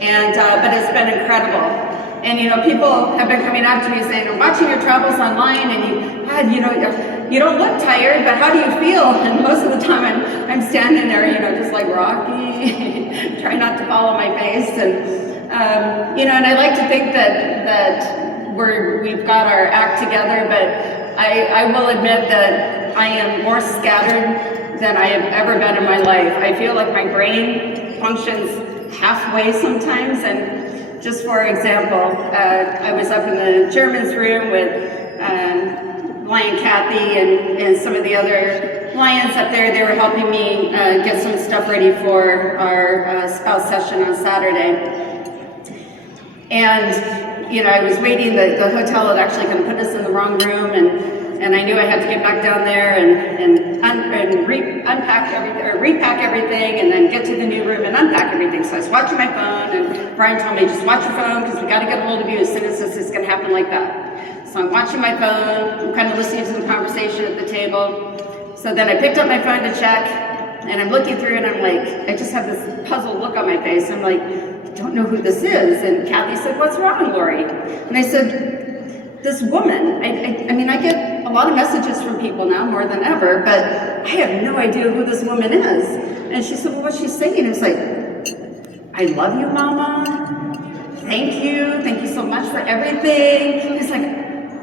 And but it's been incredible. And people have been coming up to me saying, "I'm watching your travels online, and you don't look tired, but how do you feel?" And most of the time, I'm standing there, just like rocky, trying not to fall on my face, and I like to think that we've got our act together, but I will admit that I am more scattered than I have ever been in my life. I feel like my brain functions halfway sometimes, and just for example, I was up in the Chairman's room with Lion Kathy and some of the other lions up there. They were helping me get some stuff ready for our spouse session on Saturday. And I was waiting. The hotel had actually kind of put us in the wrong room, and I knew I had to get back down there and unpack everything, or repack everything, and then get to the new room and unpack everything. So I was watching my phone, and Brian told me, "Just watch your phone, because we got to get a hold of you as soon as this is going to happen like that." So I'm watching my phone. I'm kind of listening to some conversation at the table. So then I picked up my phone to check, and I'm looking through, and I'm like, I just have this puzzled look on my face. I'm like, I don't know who this is. And Kathy said, "What's wrong, Lori?" And I said, "This woman, I mean, I get a lot of messages from people now, more than ever, but I have no idea who this woman is." And she said, "Well, what's she saying?" It's like, "I love you, Mama. Thank you so much for everything." It's like,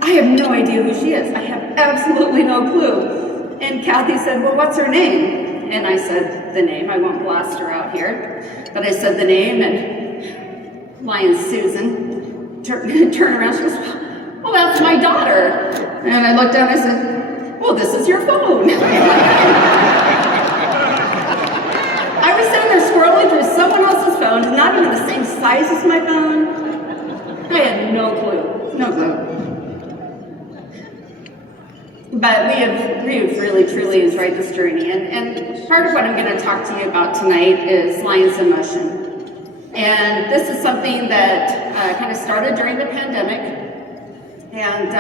I have no idea who she is. I have absolutely no clue. And Kathy said, "Well, what's her name?" And I said the name. I won't blast her out here, but I said the name, and Lion Susan turned around. She goes, "Well, that's my daughter." And I looked down and I said, "Well, this is your phone." I was sitting there scrolling through someone else's phone, not even the same size as my phone. I had no clue. But we have really, truly enjoyed this journey. And part of what I'm going to talk to you about tonight is Lions in Motion. And this is something that kind of started during the pandemic. And,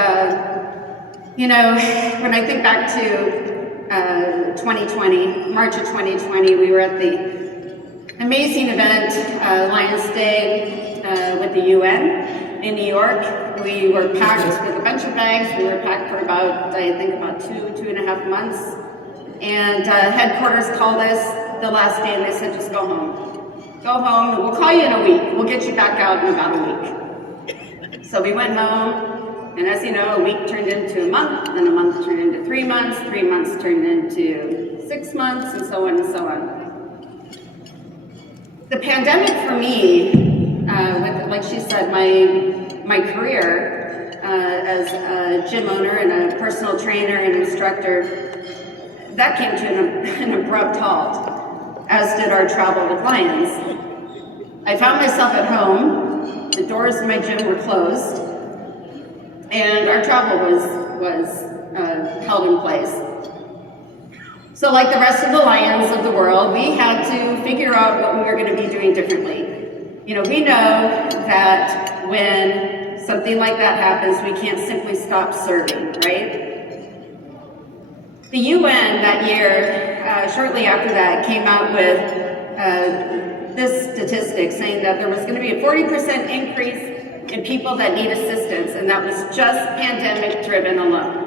when I think back to 2020, March of 2020, we were at the amazing event, Lions Day, with the UN in New York. We were packed with a bunch of bags. We were packed for about 2.5 months. And headquarters called us the last day, and they said, "Just go home. Go home. We'll call you in a week. We'll get you back out in about a week." So we went home, and as you know, a week turned into a month, and a month turned into 3 months, 3 months turned into 6 months, and so on and so on. The pandemic for me, like she said, my career as a gym owner and a personal trainer and instructor, that came to an abrupt halt, as did our travel with Lions. I found myself at home. The doors of my gym were closed, and our travel was held in place. So like the rest of the Lions of the world, we had to figure out what we were going to be doing differently. We know that when something like that happens, we can't simply stop serving, right? The UN that year, shortly after that, came out with this statistic saying that there was going to be a 40% increase in people that need assistance, and that was just pandemic-driven alone.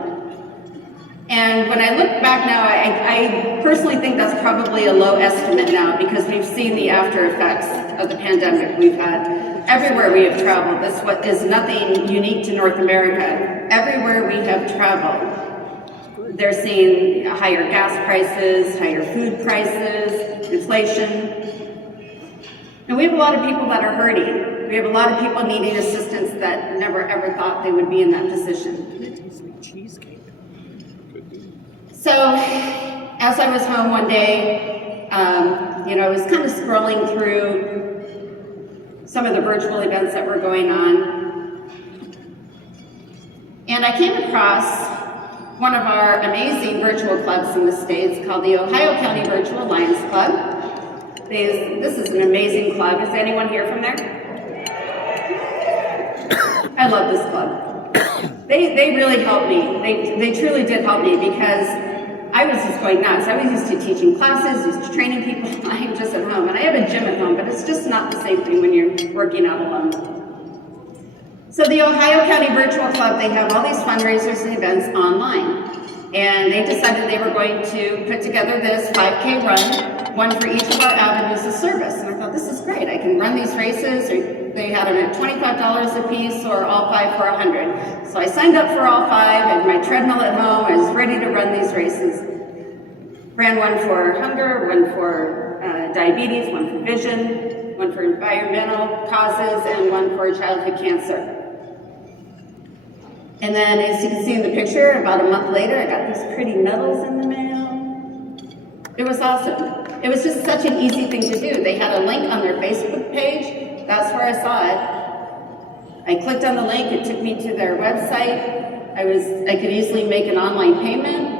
And when I look back now, I personally think that's probably a low estimate now, because we've seen the after effects of the pandemic we've had everywhere we have traveled. This is nothing unique to North America. Everywhere we have traveled, they're seeing higher gas prices, higher food prices, inflation. And we have a lot of people that are hurting. We have a lot of people needing assistance that never ever thought they would be in that position. So, as I was home one day, I was kind of scrolling through some of the virtual events that were going on, and I came across one of our amazing virtual clubs in the States called the Ohio County Virtual Lions Club. This is an amazing club. Is anyone here from there? I love this club. They really helped me. They truly did help me, because I was just going nuts. I was used to teaching classes, used to training people. I'm just at home, and I have a gym at home, but it's just not the same thing when you're working out alone. So the Ohio County Virtual Club, they have all these fundraisers and events online. And they decided they were going to put together this 5K run, one for each of our avenues of service. And I thought, this is great. I can run these races. They had them at $25 a piece, or all 5 for $100. So I signed up for all 5, I had my treadmill at home. I was ready to run these races. Ran one for hunger, one for diabetes, one for vision, one for environmental causes, and one for childhood cancer. And then, as you can see in the picture, about a month later, I got these pretty medals in the mail. It was awesome. It was just such an easy thing to do. They had a link on their Facebook page. That's where I saw it. I clicked on the link. It took me to their website. I could easily make an online payment,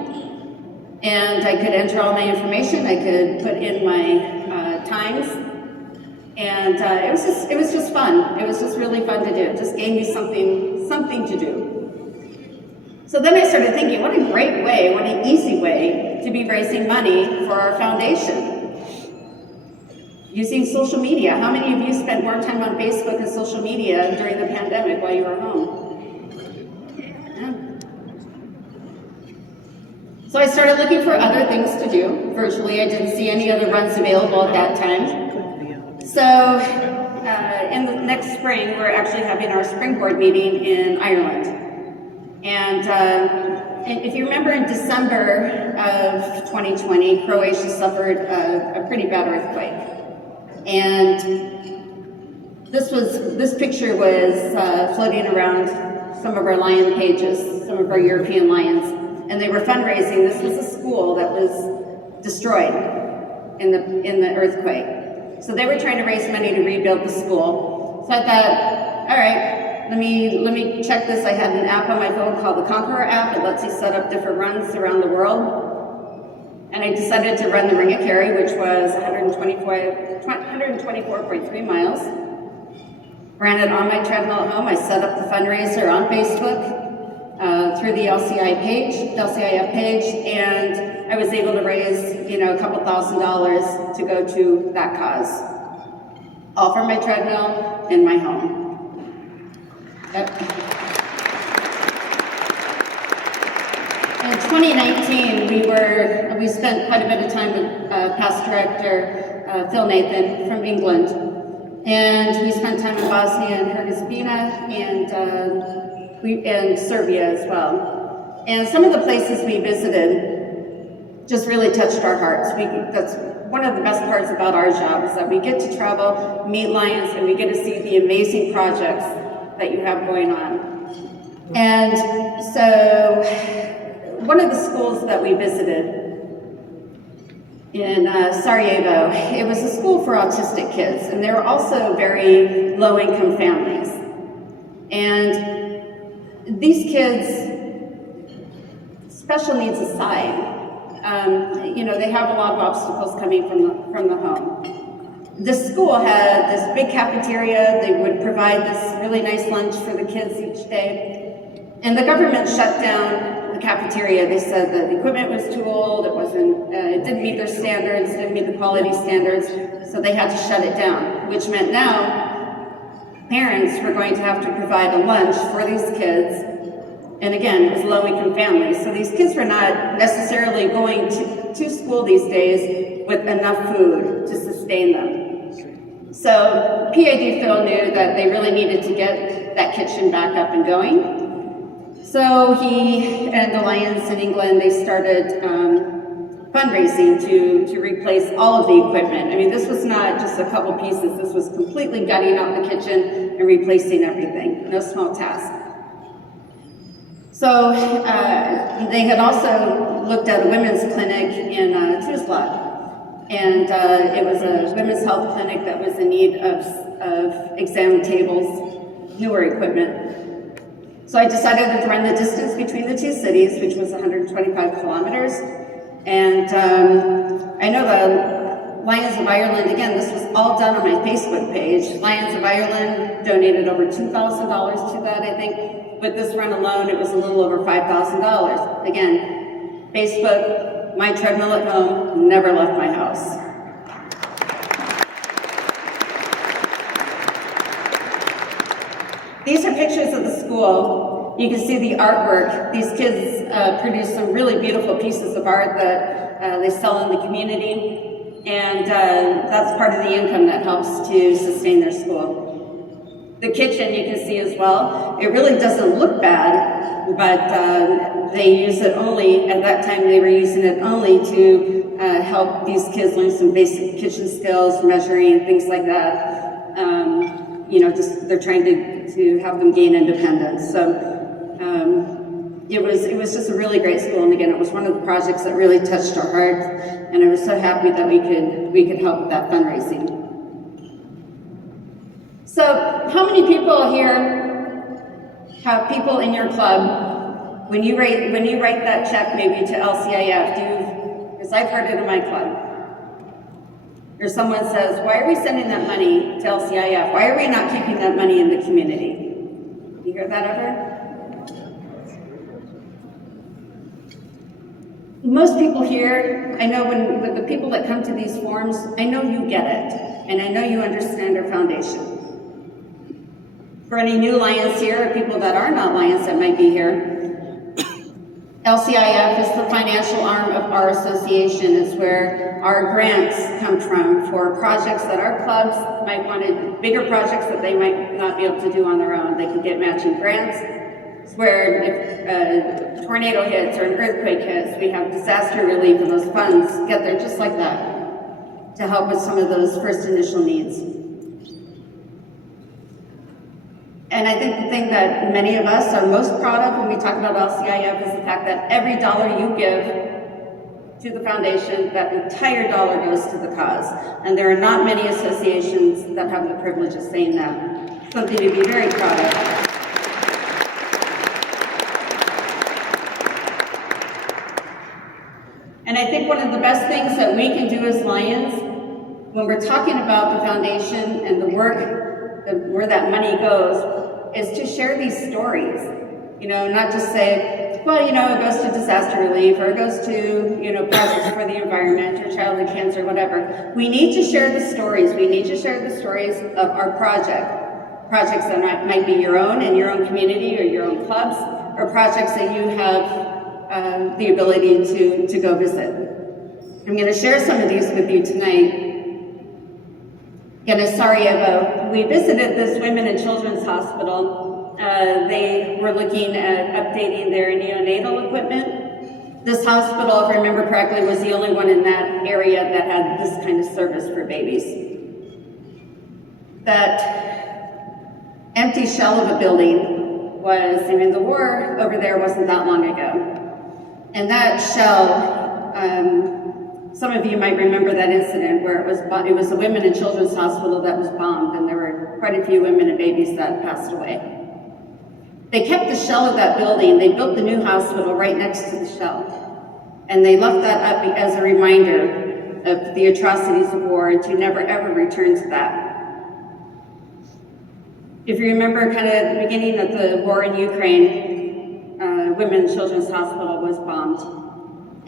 and I could enter all my information. I could put in my times, and it was just fun. It was just really fun to do. It just gave me something to do. So then I started thinking, what a great way, what an easy way to be raising money for our foundation. Using social media. How many of you spent more time on Facebook and social media during the pandemic while you were home? Yeah. So I started looking for other things to do. Virtually, I didn't see any other runs available at that time. So in the next spring, we're actually having our springboard meeting in Ireland. And if you remember, in December of 2020, Croatia suffered a pretty bad earthquake. And this picture was floating around some of our lion pages, some of our European lions, and they were fundraising. This was a school that was destroyed in the earthquake. So they were trying to raise money to rebuild the school. So I thought, all right, let me check this. I had an app on my phone called the Conqueror app. It lets you set up different runs around the world. And I decided to run the Ring of Kerry, which was 124.3 miles. Ran it on my treadmill at home. I set up the fundraiser on Facebook through the LCIF page, and I was able to raise, a couple $1,000s to go to that cause. All from my treadmill in my home. In 2019, we spent quite a bit of time with past director Phil Nathan from England, and we spent time in Bosnia and Herzegovina and Serbia as well. And some of the places we visited just really touched our hearts. That's one of the best parts about our job, is that we get to travel, meet lions, and we get to see the amazing projects that you have going on. And so one of the schools that we visited in Sarajevo, it was a school for autistic kids, and they were also very low-income families. And these kids, special needs aside, they have a lot of obstacles coming from the home. This school had this big cafeteria. They would provide this really nice lunch for the kids each day. And the government shut down the cafeteria. They said that the equipment was too old, it didn't meet their standards, didn't meet the quality standards, so they had to shut it down, which meant now parents were going to have to provide a lunch for these kids. And again, it was low-income families, so these kids were not necessarily going to school these days with enough food to sustain them. So PAD Phil knew that they really needed to get that kitchen back up and going. So he and the Lions in England, they started fundraising to replace all of the equipment. I mean, this was not just a couple pieces. This was completely gutting out the kitchen and replacing everything. No small task. So they had also looked at a women's clinic in Tuzla. And it was a women's health clinic that was in need of exam tables, newer equipment. So I decided to run the distance between the two cities, which was 125 kilometers. And I know the Lions of Ireland, again, this was all done on my Facebook page. Lions of Ireland donated over $2,000 to that, I think. With this run alone, it was a little over $5,000. Again, Facebook, my treadmill at home, never left my house. These are pictures of the school. You can see the artwork. These kids produce some really beautiful pieces of art that they sell in the community, and that's part of the income that helps to sustain their school. The kitchen you can see as well. It really doesn't look bad, but they use it only, at that time they were using it only to help these kids learn some basic kitchen skills, measuring, and things like that. Just they're trying to have them gain independence. So it was just a really great school, and again, it was one of the projects that really touched our heart, and I was so happy that we could help with that fundraising. So, how many people here have people in your club? When you write that check maybe to LCIF, because I've heard it in my club. Or someone says, why are we sending that money to LCIF? Why are we not keeping that money in the community? You hear that ever? Most people here, I know with the people that come to these forums, I know you get it, and I know you understand our foundation. For any new Lions here, or people that are not Lions that might be here, LCIF is the financial arm of our association. It's where our grants come from for projects that our clubs might want to, bigger projects that they might not be able to do on their own. They can get matching grants. It's where if a tornado hits or an earthquake hits, we have disaster relief, and those funds get there just like that to help with some of those first initial needs. And I think the thing that many of us are most proud of when we talk about LCIF is the fact that every dollar you give to the foundation, that entire dollar goes to the cause. And there are not many associations that have the privilege of saying that. Something to be very proud of. And I think one of the best things that we can do as Lions, when we're talking about the foundation and the work, where that money goes, is to share these stories. Not just say, well, it goes to disaster relief, or it goes to, projects for the environment, or childhood cancer, whatever. We need to share the stories. We need to share the stories of our projects that might be your own in your own community or your own clubs, or projects that you have the ability to go visit. I'm going to share some of these with you tonight. Again, in Sarajevo, we visited this women and children's hospital. They were looking at updating their neonatal equipment. This hospital, if I remember correctly, was the only one in that area that had this kind of service for babies. That empty shell of a building was, the war over there wasn't that long ago. And that shell, some of you might remember that incident where it was a women and children's hospital that was bombed, and there were quite a few women and babies that passed away. They kept the shell of that building. They built the new hospital right next to the shell. And they left that up as a reminder of the atrocities of war, and to never ever return to that. If you remember kind of at the beginning of the war in Ukraine, Women and Children's Hospital was bombed.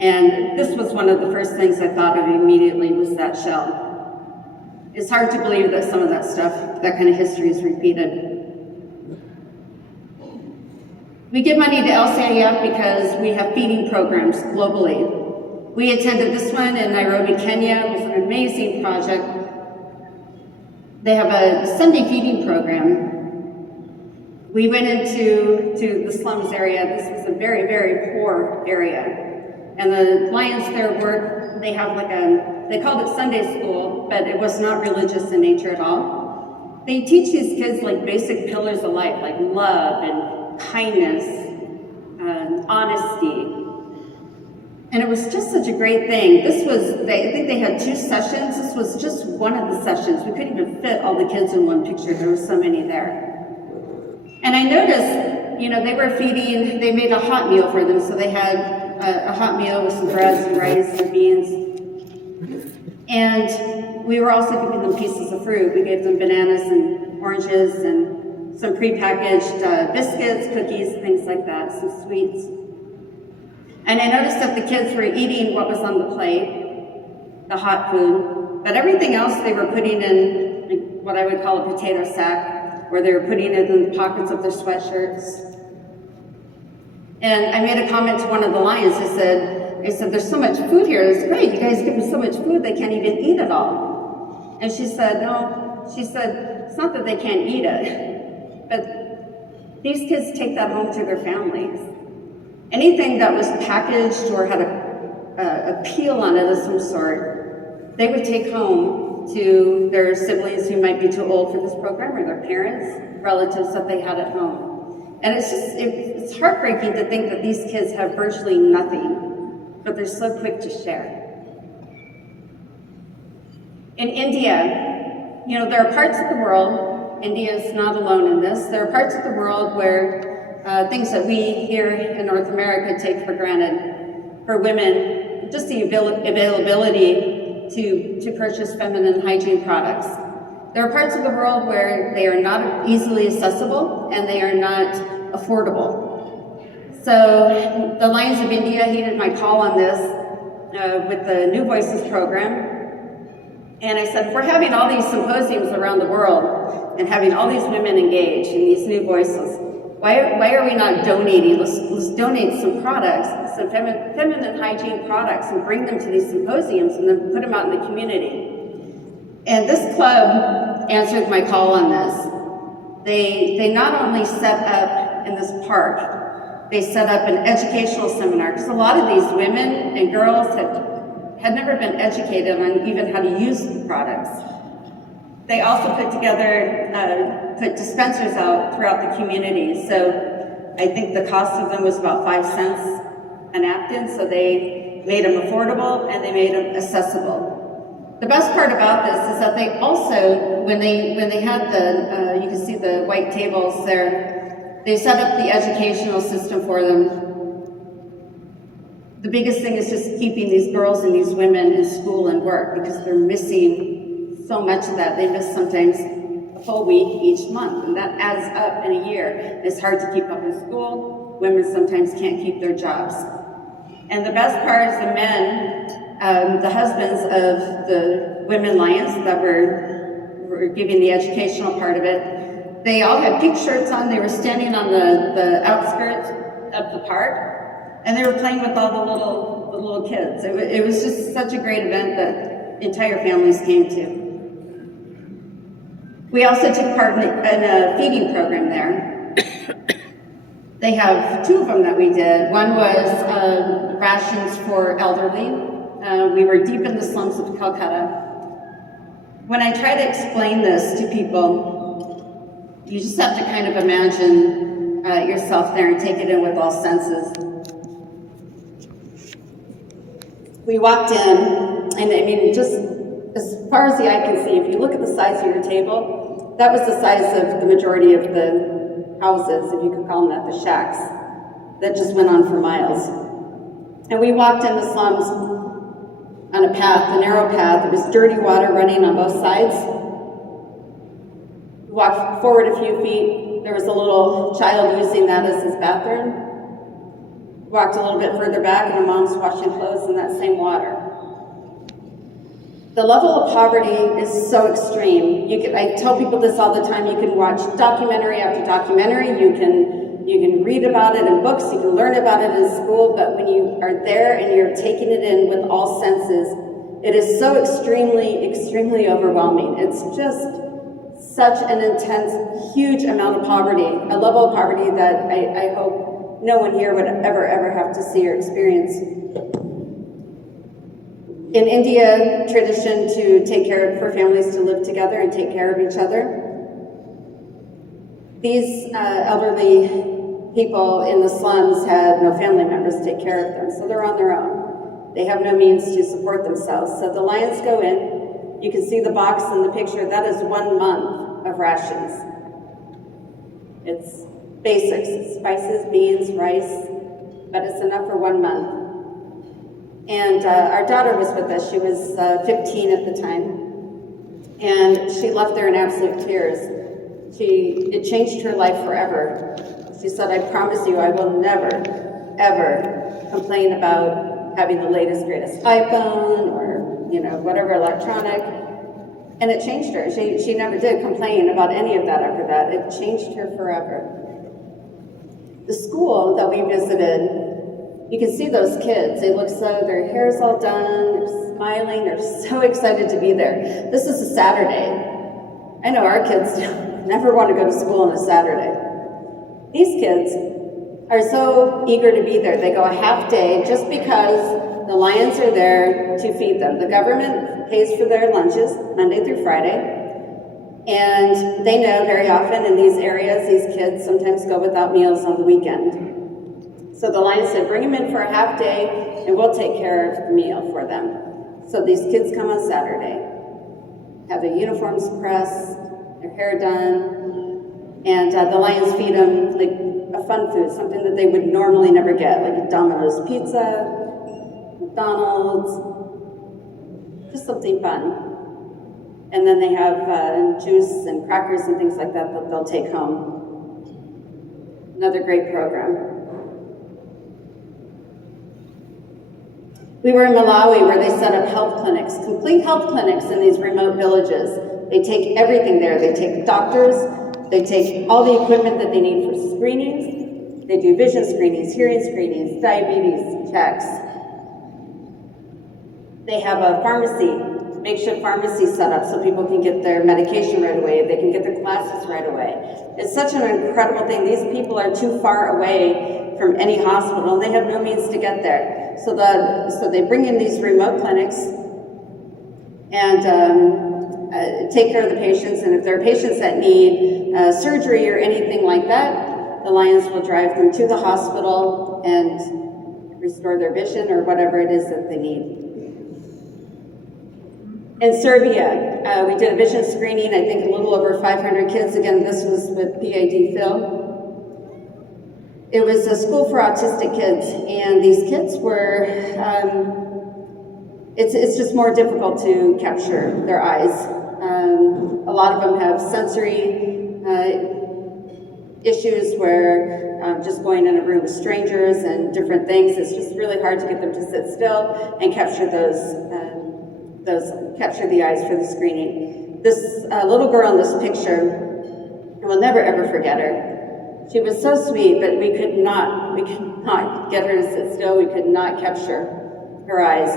And this was one of the first things I thought of immediately was that shell. It's hard to believe that some of that stuff, that kind of history is repeated. We give money to LCIF because we have feeding programs globally. We attended this one in Nairobi, Kenya. It was an amazing project. They have a Sunday feeding program. We went into the slums area. This was a very, very poor area. And the Lions there work, they have they called it Sunday school, but it was not religious in nature at all. They teach these kids basic pillars of life, like love and kindness, honesty. And it was just such a great thing. I think they had 2 sessions. This was just one of the sessions. We couldn't even fit all the kids in one picture. There were so many there. And I noticed, they made a hot meal for them. So they had a hot meal with some bread, some rice, and beans. And we were also giving them pieces of fruit. We gave them bananas and oranges and some prepackaged biscuits, cookies, things like that, some sweets. And I noticed that the kids were eating what was on the plate, the hot food, but everything else they were putting in what I would call a potato sack, where they were putting it in the pockets of their sweatshirts. And I made a comment to one of the lions. I said, there's so much food here. It's great. You guys give them so much food, they can't even eat it all. And she said, no. She said, it's not that they can't eat it, but these kids take that home to their families. Anything that was packaged or had a peel on it of some sort, they would take home to their siblings who might be too old for this program, or their parents, relatives that they had at home. And it's heartbreaking to think that these kids have virtually nothing, but they're so quick to share. In India, there are parts of the world, India is not alone in this, there are parts of the world where things that we here in North America take for granted, for women, just the availability to purchase feminine hygiene products. There are parts of the world where they are not easily accessible and they are not affordable. So the Lions of India heeded my call on this with the New Voices program. And I said, if we're having all these symposiums around the world and having all these women engage in these new voices, why are we not donating? Let's donate some products, some feminine hygiene products, and bring them to these symposiums and then put them out in the community. And this club answered my call on this. They not only set up in this park, they set up an educational seminar, because a lot of these women and girls had never been educated on even how to use the products. They also put dispensers out throughout the community. So I think the cost of them was about 5 cents a napkin, so they made them affordable and they made them accessible. The best part about this is that they also, when they had you can see the white tables there, they set up the educational system for them. The biggest thing is just keeping these girls and these women in school and work, because they're missing so much of that. They miss sometimes a full week each month, and that adds up in a year. It's hard to keep up in school. Women sometimes can't keep their jobs. And the best part is the men, the husbands of the women lions that were giving the educational part of it, they all had pink shirts on. They were standing on the outskirts of the park, and they were playing with all the little kids. It was just such a great event that entire families came to. We also took part in a feeding program there. They have 2 of them that we did. One was rations for elderly. We were deep in the slums of Calcutta. When I try to explain this to people, you just have to kind of imagine yourself there and take it in with all senses. We walked in, and I mean, just as far as the eye can see, if you look at the size of your table, that was the size of the majority of the houses, if you could call them that, the shacks, that just went on for miles. And we walked in the slums on a path, a narrow path. There was dirty water running on both sides. We walked forward a few feet. There was a little child using that as his bathroom. Walked a little bit further back, and a mom's washing clothes in that same water. The level of poverty is so extreme. I tell people this all the time. You can watch documentary after documentary. You can read about it in books. You can learn about it in school. But when you are there and you're taking it in with all senses, it is so extremely, extremely overwhelming. It's just such an intense, huge amount of poverty, a level of poverty that I hope no one here would ever have to see or experience. In India, tradition to take care for families to live together and take care of each other. These elderly people in the slums had no family members to take care of them, so they're on their own. They have no means to support themselves. So the lions go in. You can see the box in the picture. That is 1 month of rations. It's basics, it's spices, beans, rice, but it's enough for 1 month. And our daughter was with us. She was 15 at the time, and she left there in absolute tears. It changed her life forever. She said, "I promise you, I will never, ever complain about having the latest, greatest iPhone or, whatever electronic. And it changed her. She never did complain about any of that after that. It changed her forever. The school that we visited, you can see those kids. They look so, their hair's all done, they're smiling, they're so excited to be there. This is a Saturday. I know our kids never want to go to school on a Saturday. These kids are so eager to be there. They go a half day just because the Lions are there to feed them. The government pays for their lunches Monday through Friday. And they know very often in these areas, these kids sometimes go without meals on the weekend. So the Lions said, bring them in for a half day and we'll take care of the meal for them. So these kids come on Saturday, have their uniforms pressed, their hair done, and the Lions feed them like a fun food, something that they would normally never get, like a Domino's pizza, McDonald's, just something fun. And then they have juice and crackers and things like that they'll take home. Another great program. We were in Malawi where they set up health clinics, complete health clinics in these remote villages. They take everything there. They take doctors, they take all the equipment that they need for screenings. They do vision screenings, hearing screenings, diabetes checks. They have a pharmacy, makeshift pharmacy set up so people can get their medication right away. They can get their classes right away. It's such an incredible thing. These people are too far away from any hospital and they have no means to get there. So they bring in these remote clinics and take care of the patients. And if there are patients that need surgery or anything like that, the Lions will drive them to the hospital and restore their vision or whatever it is that they need. In Serbia, we did a vision screening, I think a little over 500 kids. Again, this was with PAD Phil. It was a school for autistic kids, and these kids were, it's just more difficult to capture their eyes. A lot of them have sensory issues where just going in a room with strangers and different things, it's just really hard to get them to sit still and capture capture the eyes for the screening. This little girl in this picture, I will never ever forget her. She was so sweet, but we could not get her to sit still. We could not capture her eyes.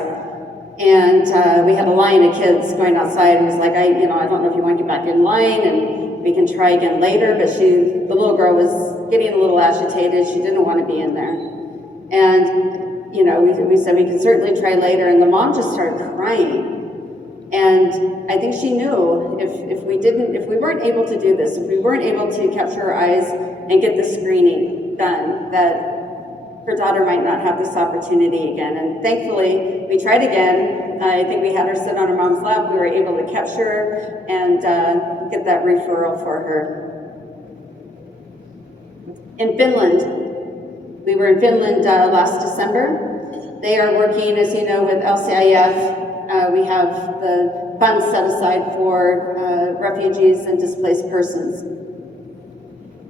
And we had a line of kids going outside and was like, I don't know if you want to get back in line and we can try again later. But the little girl was getting a little agitated. She didn't want to be in there. And, we said we can certainly try later. And the mom just started crying. And I think she knew if we weren't able to do this, if we weren't able to capture her eyes and get the screening done, that her daughter might not have this opportunity again. And thankfully, we tried again. I think we had her sit on her mom's lap. We were able to capture her and get that referral for her. In Finland, we were in Finland last December. They are working, as you know, with LCIF. We have the funds set aside for refugees and displaced persons.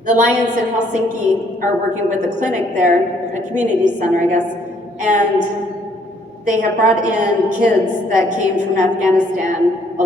The Lions in Helsinki are working with a clinic there, a community center, I guess, and they have brought in kids that came from Afghanistan